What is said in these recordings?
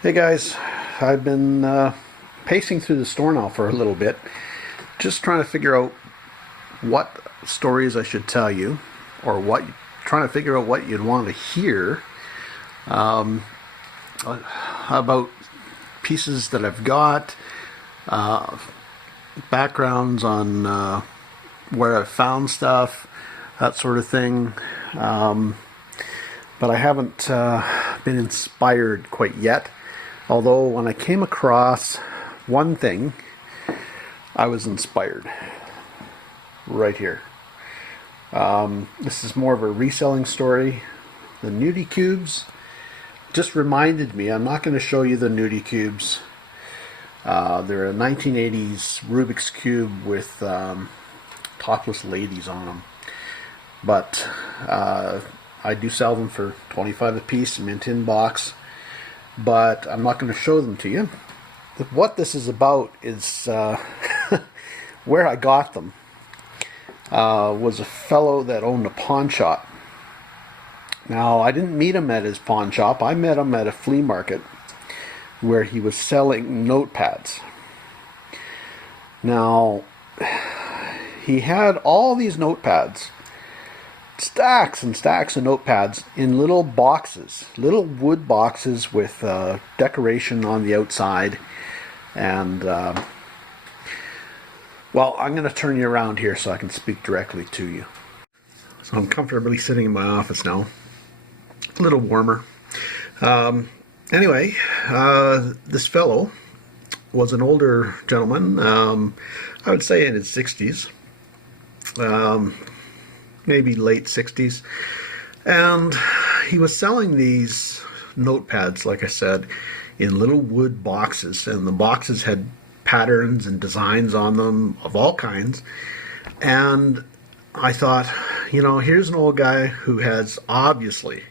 Hey guys, I've been pacing through the store now for a little bit, just trying to figure out what stories I should tell you, or trying to figure out what you'd want to hear about pieces that I've got, backgrounds on where I've found stuff, that sort of thing. But I haven't been inspired quite yet. Although when I came across one thing, I was inspired right here. This is more of a reselling story. The Nudie Cubes just reminded me, I'm not going to show you the Nudie Cubes. They're a 1980s Rubik's Cube with topless ladies on them. But I do sell them for 25 a piece, mint in box. But I'm not going to show them to you. What this is about is where I got them. Was a fellow that owned a pawn shop. Now, I didn't meet him at his pawn shop. I met him at a flea market where he was selling notepads. Now, he had all these notepads, stacks and stacks of notepads in little boxes, little wood boxes with decoration on the outside. And, well, I'm going to turn you around here so I can speak directly to you. So I'm comfortably sitting in my office now. A little warmer. Anyway, this fellow was an older gentleman, I would say in his 60s. Maybe late 60s, and he was selling these notepads, like I said, in little wood boxes, and the boxes had patterns and designs on them of all kinds. And I thought, here's an old guy who has obviously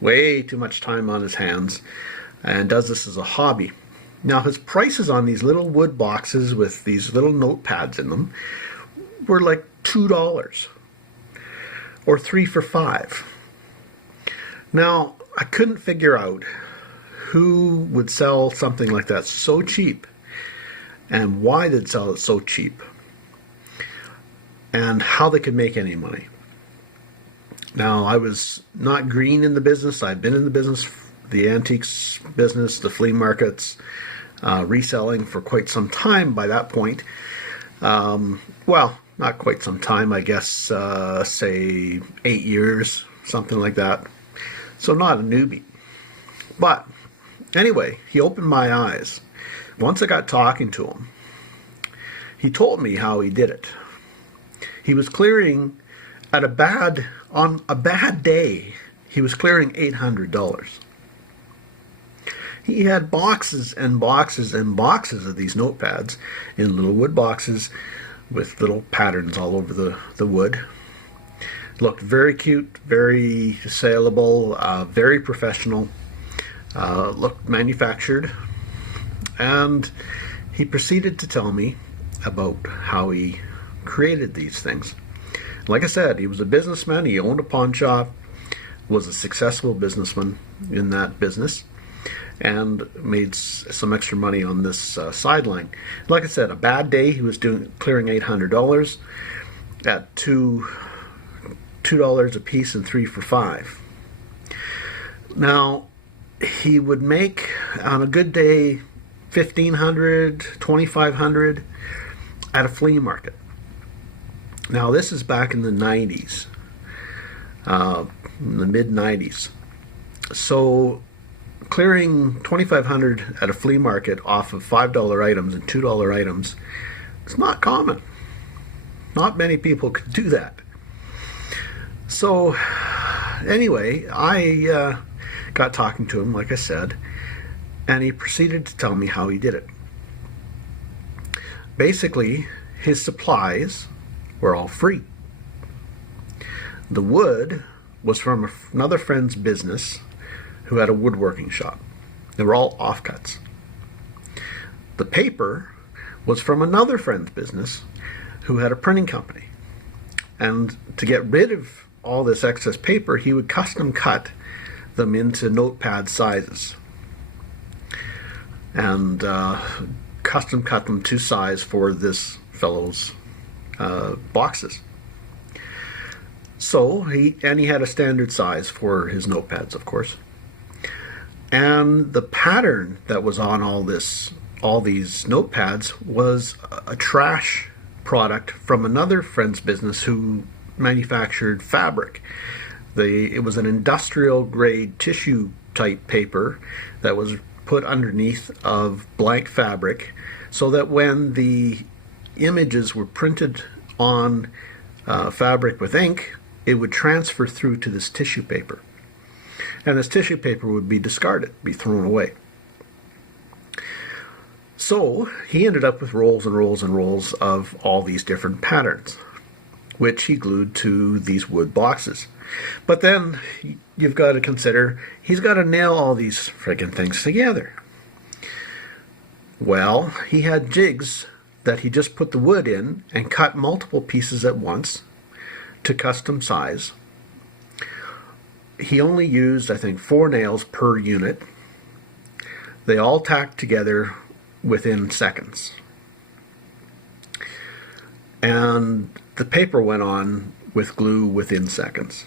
way too much time on his hands and does this as a hobby. Now, his prices on these little wood boxes with these little notepads in them were like $2 or 3 for $5. Now, I couldn't figure out who would sell something like that so cheap and why they'd sell it so cheap and how they could make any money. Now, I was not green in the business. I'd been in the business, the antiques business, the flea markets, reselling for quite some time by that point. Well, not quite some time, I guess, say 8 years, something like that. So not a newbie. But anyway, he opened my eyes. Once I got talking to him, he told me how he did it. He was clearing on a bad day, he was clearing $800. He had boxes and boxes and boxes of these notepads in little wood boxes with little patterns all over the wood. Looked very cute, very saleable, very professional, looked manufactured. And he proceeded to tell me about how he created these things. Like I said, he was a businessman, he owned a pawn shop, was a successful businessman in that business, and made some extra money on this sideline. Like I said, a bad day, he was clearing $800 at $2 a piece and 3 for $5. Now, he would make on a good day $1,500, $2,500 at a flea market. Now, this is back in the 90s, in the mid 90s. So clearing $2,500 at a flea market off of $5 items and $2 items, it's not common. Not many people could do that. So anyway, I got talking to him, like I said, and he proceeded to tell me how he did it. Basically, his supplies were all free. The wood was from another friend's business who had a woodworking shop. They were all offcuts. The paper was from another friend's business who had a printing company. And to get rid of all this excess paper, he would custom cut them into notepad sizes. and custom cut them to size for this fellow's boxes. So he had a standard size for his notepads, of course. And the pattern that was on all these notepads was a trash product from another friend's business who manufactured fabric. It was an industrial grade tissue type paper that was put underneath of blank fabric, so that when the images were printed on fabric with ink, it would transfer through to this tissue paper. And this tissue paper would be discarded, be thrown away. So he ended up with rolls and rolls and rolls of all these different patterns, which he glued to these wood boxes. But then you've got to consider, he's got to nail all these friggin' things together. Well, he had jigs that he just put the wood in and cut multiple pieces at once to custom size. He only used, I think, 4 nails per unit. They all tacked together within seconds. And the paper went on with glue within seconds.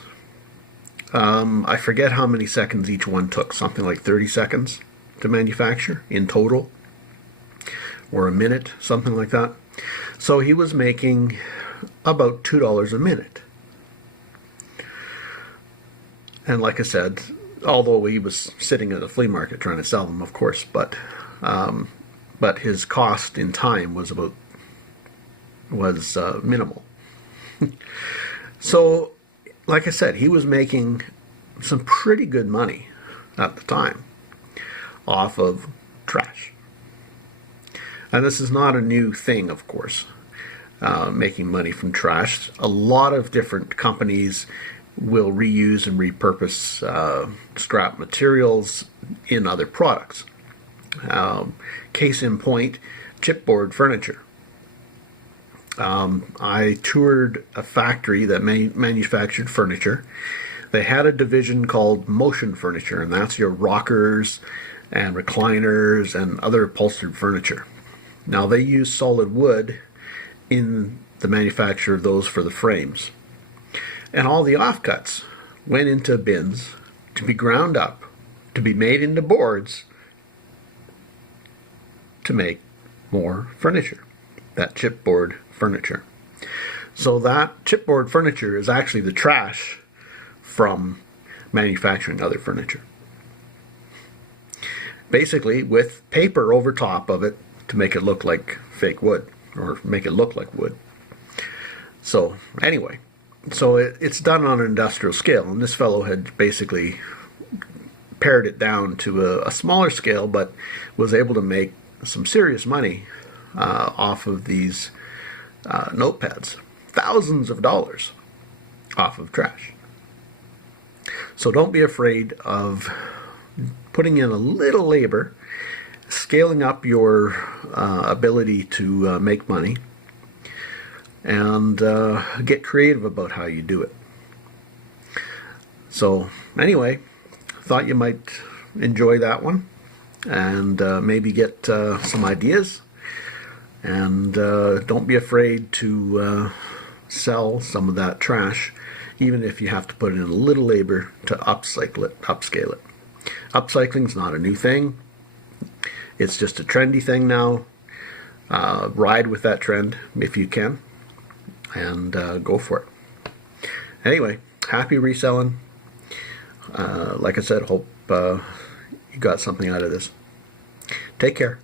I forget how many seconds each one took, something like 30 seconds to manufacture in total, or a minute, something like that. So he was making about $2 a minute. And like I said, although he was sitting at a flea market trying to sell them, of course, but his cost in time was minimal. So, like I said, he was making some pretty good money at the time off of trash. And this is not a new thing, of course, making money from trash. A lot of different companies will reuse and repurpose scrap materials in other products. Case in point, chipboard furniture. I toured a factory that manufactured furniture. They had a division called motion furniture, and that's your rockers and recliners and other upholstered furniture. Now, they use solid wood in the manufacture of those for the frames. And all the offcuts went into bins to be ground up, to be made into boards to make more furniture, that chipboard furniture. So that chipboard furniture is actually the trash from manufacturing other furniture. Basically, with paper over top of it to make it look like fake wood, or make it look like wood. So anyway, it's done on an industrial scale, and this fellow had basically pared it down to a smaller scale, but was able to make some serious money off of these notepads. Thousands of dollars off of trash. So don't be afraid of putting in a little labor, scaling up your ability to make money, and get creative about how you do it. So anyway, thought you might enjoy that one, and maybe get some ideas. And don't be afraid to sell some of that trash, even if you have to put in a little labor to upscale it. Upcycling is not a new thing. It's just a trendy thing now. Ride with that trend if you can, and go for it. Anyway, happy reselling. Like I said, hope you got something out of this. Take care.